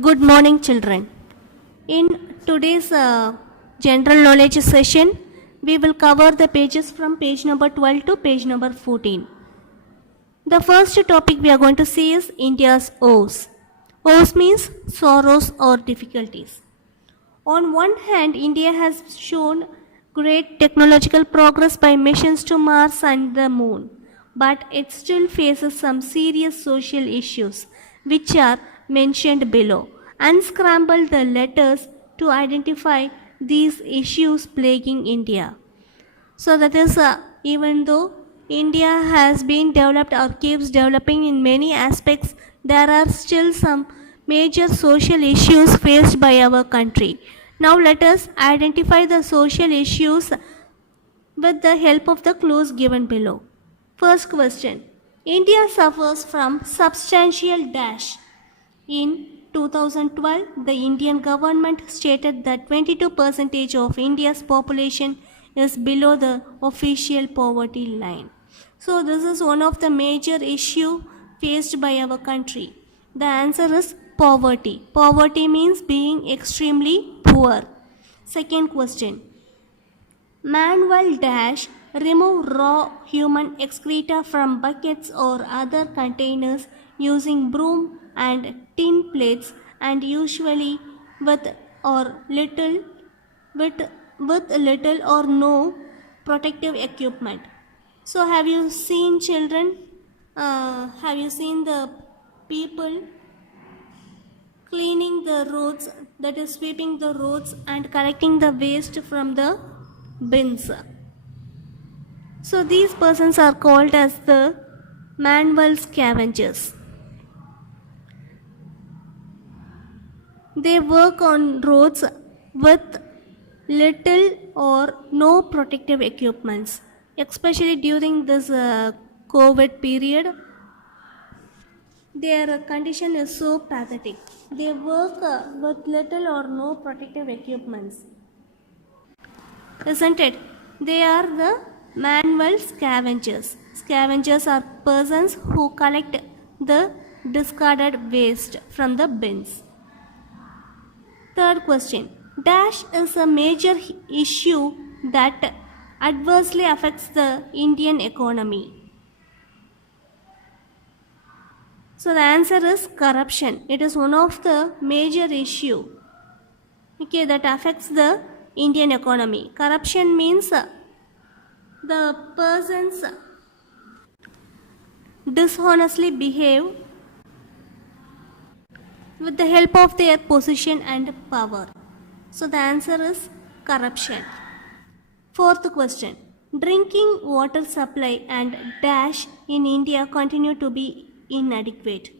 Good morning, children. In today's general knowledge session, we will cover the pages from page number 12 to page number 14. The first topic we are going to see is India's woes. Woes means sorrows or difficulties. On one hand, India has shown great technological progress by missions to Mars and the Moon, but it still faces some serious social issues, which are mentioned below. Unscramble the letters to identify these issues plaguing India. So that is, even though India has been developed or keeps developing in many aspects, there are still some major social issues faced by our country. Now let us identify the social issues with the help of the clues given below. First question. India suffers from substantial dash. In 2012, the Indian government stated that 22% of India's population is below the official poverty line. So this is one of the major issue faced by our country. The answer is poverty. Poverty means being extremely poor. Second question. Manual dash remove raw human excreta from buckets or other containers using broom and tin plates and usually with or little with little or no protective equipment. So have you seen children? Have you seen the people cleaning the roads, that is sweeping the roads and collecting the waste from the bins? So these persons are called as the manual scavengers. They work on roads with little or no protective equipments, especially during this COVID period. Their condition is so pathetic. They work with little or no protective equipments, isn't it? They are the manual scavengers. Scavengers are persons who collect the discarded waste from the bins. Third question. Dash is a major issue that adversely affects the Indian economy. So the answer is corruption. It is one of the major issue, that affects the Indian economy. Corruption means the persons dishonestly behave with the help of their position and power. So the answer is corruption. Fourth question. Drinking water supply and dash in India continue to be inadequate,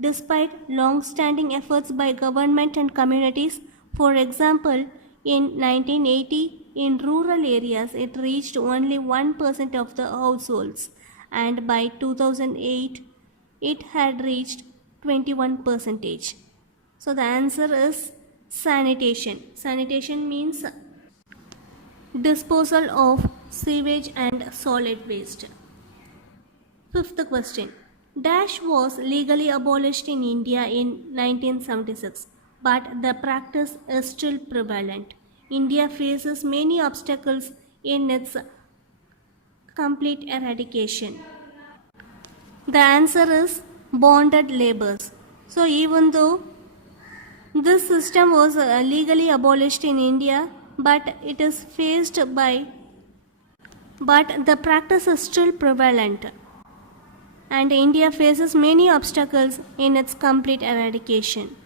despite long-standing efforts by government and communities. For example, in 1980, in rural areas, it reached only 1% of the households, and by 2008, it had reached 21%. So the answer is sanitation. Sanitation means disposal of sewage and solid waste. Fifth question. Dash was legally abolished in India in 1976, but the practice is still prevalent. India faces many obstacles in its complete eradication. The answer is bonded labors. So even though this system was legally abolished in India, but it is but the practice is still prevalent, and India faces many obstacles in its complete eradication.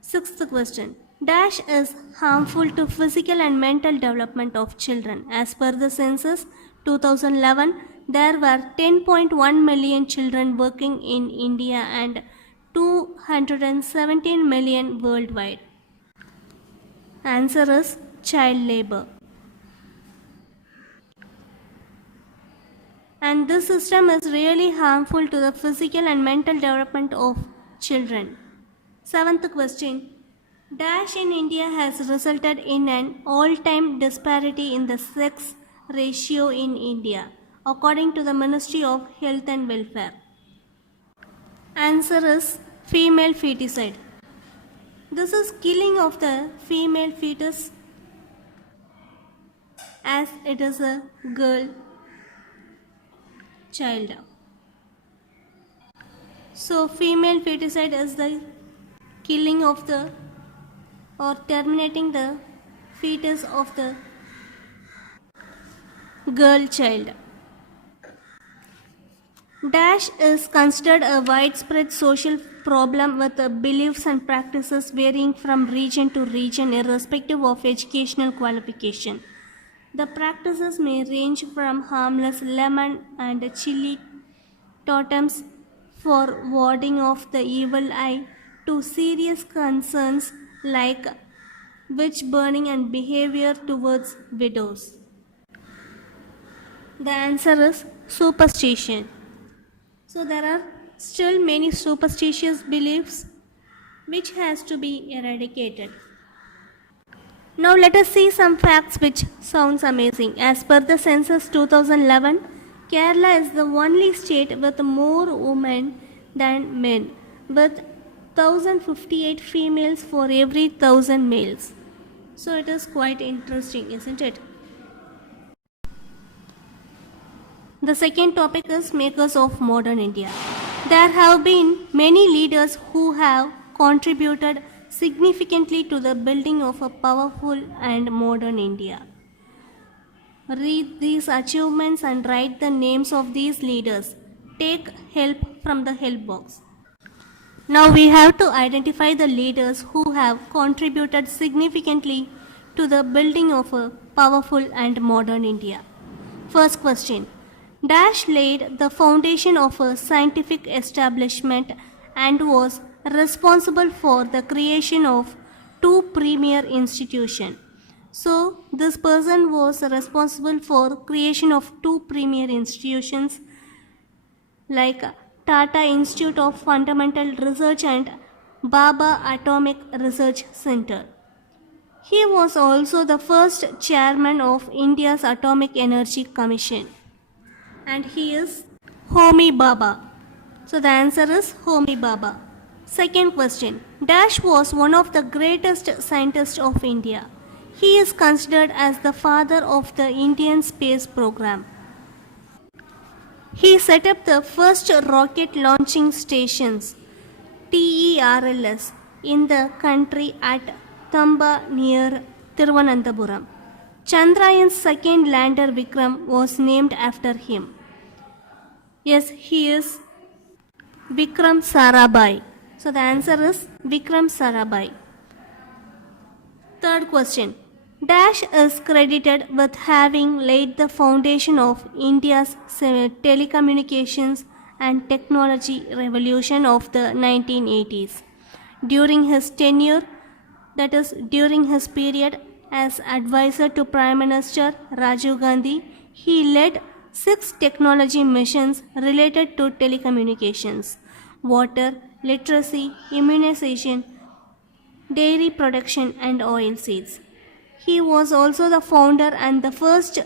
Sixth question. Dash is harmful to physical and mental development of children. As per the census 2011, there were 10.1 million children working in India and 217 million worldwide. Answer is child labor. And this system is really harmful to the physical and mental development of children. Seventh question. Dash in India has resulted in an all-time disparity in the sex ratio in India, according to the Ministry of Health and Welfare. Answer is female feticide. This is killing of the female fetus as it is a girl child. So female feticide is the killing of the or terminating the fetus of the girl child. Dash is considered a widespread social problem with beliefs and practices varying from region to region irrespective of educational qualification. The practices may range from harmless lemon and chili totems for warding off the evil eye to serious concerns like witch burning and behavior towards widows. The answer is superstition. So there are still many superstitious beliefs which has to be eradicated. Now let us see some facts which sounds amazing. As per the census 2011, Kerala is the only state with more women than men, with 1058 females for every 1000 males. So it is quite interesting, isn't it? The second topic is makers of modern India. There have been many leaders who have contributed significantly to the building of a powerful and modern India. Read these achievements and write the names of these leaders. Take help from the help box. Now we have to identify the leaders who have contributed significantly to the building of a powerful and modern India. First question. Dash laid the foundation of a scientific establishment and was responsible for the creation of two premier institutions. So this person was responsible for creation of two premier institutions like Tata Institute of Fundamental Research and Baba Atomic Research Center. He was also the first chairman of India's Atomic Energy Commission. And he is Homi Bhabha. So the answer is Homi Bhabha. Second question. Dash was one of the greatest scientists of India. He is considered as the father of the Indian space program. He set up the first rocket launching stations, TERLS, in the country at Thamba near Thiruvananthapuram. Chandrayan's second lander Vikram was named after him. Yes, he is Vikram Sarabhai. So the answer is Vikram Sarabhai. Third question. Dash is credited with having laid the foundation of India's telecommunications and technology revolution of the 1980s. During his tenure, that is during his period as advisor to Prime Minister Rajiv Gandhi, he led 6 technology missions related to telecommunications, water, literacy, immunization, dairy production and oil seeds. He was also the founder and the first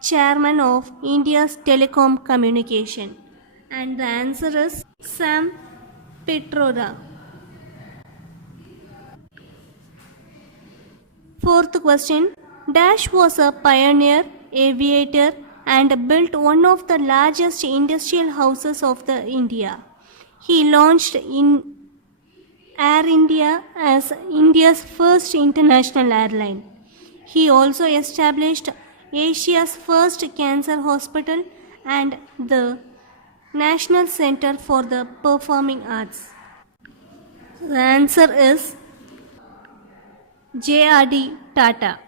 chairman of India's telecom communication. And the answer is Sam Pitroda. Fourth question. Dash was a pioneer, aviator and built one of the largest industrial houses of the India. He launched in Air India as India's first international airline. He also established Asia's first cancer hospital and the National Center for the Performing Arts. The answer is J.R.D. Tata.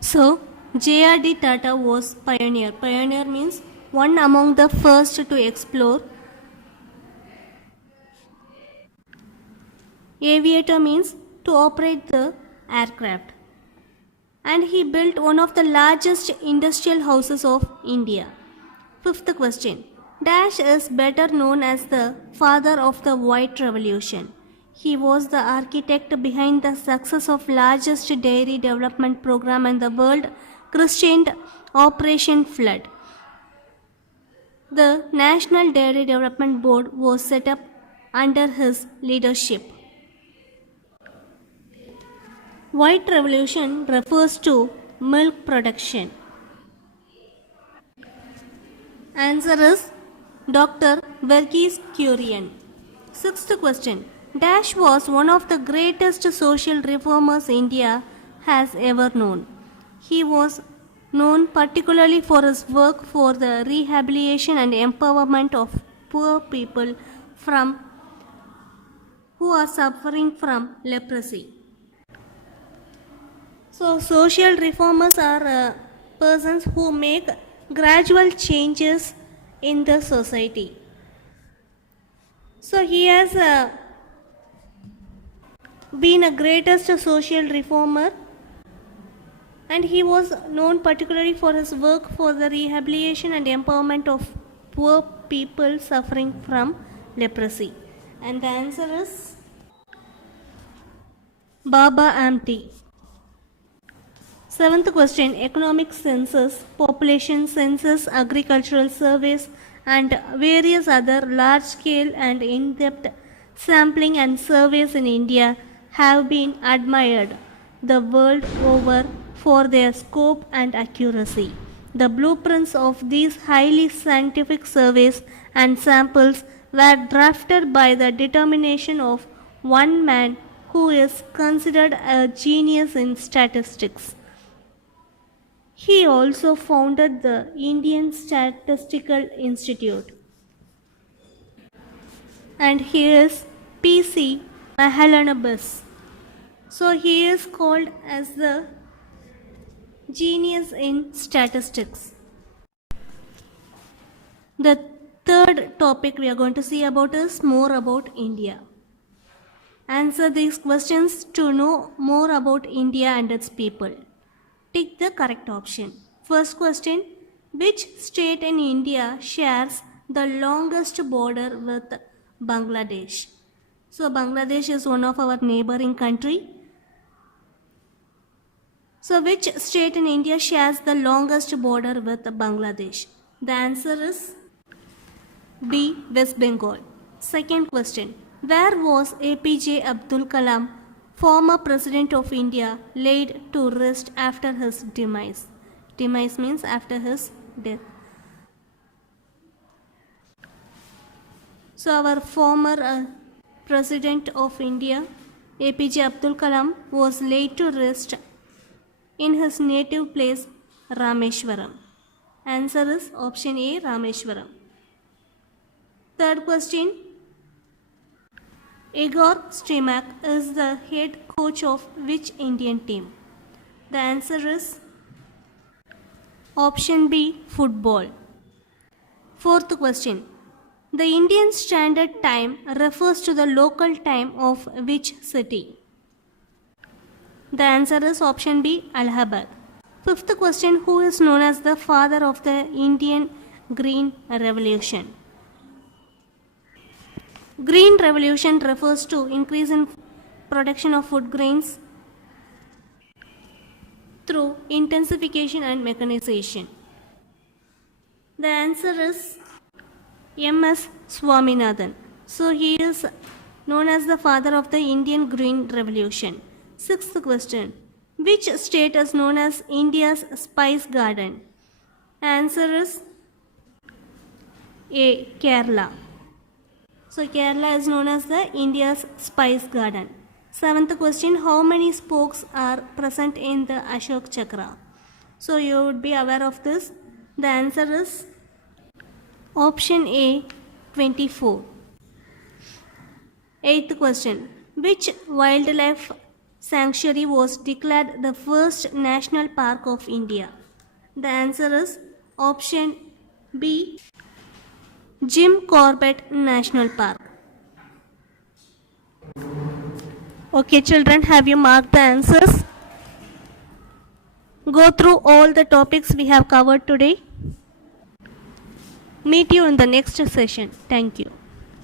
So, J.R.D. Tata was pioneer. Pioneer means one among the first to explore. Aviator means to operate the aircraft. And he built one of the largest industrial houses of India. Fifth question. Dash is better known as the father of the White Revolution. He was the architect behind the success of largest dairy development program in the world, christened Operation Flood. The National Dairy Development Board was set up under his leadership. White Revolution refers to milk production. Answer is Dr. Verghese Kurian. Sixth question. Dash was one of the greatest social reformers India has ever known. He was known particularly for his work for the rehabilitation and empowerment of poor people who are suffering from leprosy. So, social reformers are persons who make gradual changes in the society. So, he has been a greatest social reformer, and he was known particularly for his work for the rehabilitation and empowerment of poor people suffering from leprosy. And the answer is Baba Amte. Seventh question. Economic census, population census, agricultural surveys, and various other large-scale and in-depth sampling and surveys in India have been admired the world over for their scope and accuracy. The blueprints of these highly scientific surveys and samples were drafted by the determination of one man who is considered a genius in statistics. He also founded the Indian Statistical Institute. And he is P.C. Mahalanobis. So he is called as the genius in statistics. The third topic we are going to see about is more about India. Answer these questions to know more about India and its people. Tick the correct option. First question. Which state in India shares the longest border with Bangladesh? So Bangladesh is one of our neighboring country. So which state in India shares the longest border with Bangladesh? The answer is B. West Bengal. Second question. Where was APJ Abdul Kalam, former President of India, laid to rest after his demise? Demise means after his death. So our former President of India, APJ Abdul Kalam, was laid to rest in his native place, Rameshwaram. Answer is option A, Rameshwaram. Third question. Igor Stimac is the head coach of which Indian team? The answer is option B, football. Fourth question. The Indian Standard Time refers to the local time of which city? The answer is option B, Allahabad. Fifth question. Who is known as the father of the Indian Green Revolution? Green Revolution refers to increase in production of food grains through intensification and mechanization. The answer is M.S. Swaminathan. So he is known as the father of the Indian Green Revolution. Sixth question. Which state is known as India's Spice Garden? Answer is A. Kerala. So Kerala is known as the India's Spice Garden. Seventh question. How many spokes are present in the Ashok Chakra? So you would be aware of this. The answer is option A, 24. Eighth question. Which wildlife sanctuary was declared the first national park of India? The answer is option B, Jim Corbett National Park. Okay, children, have you marked the answers? Go through all the topics we have covered today. Meet you in the next session. Thank you.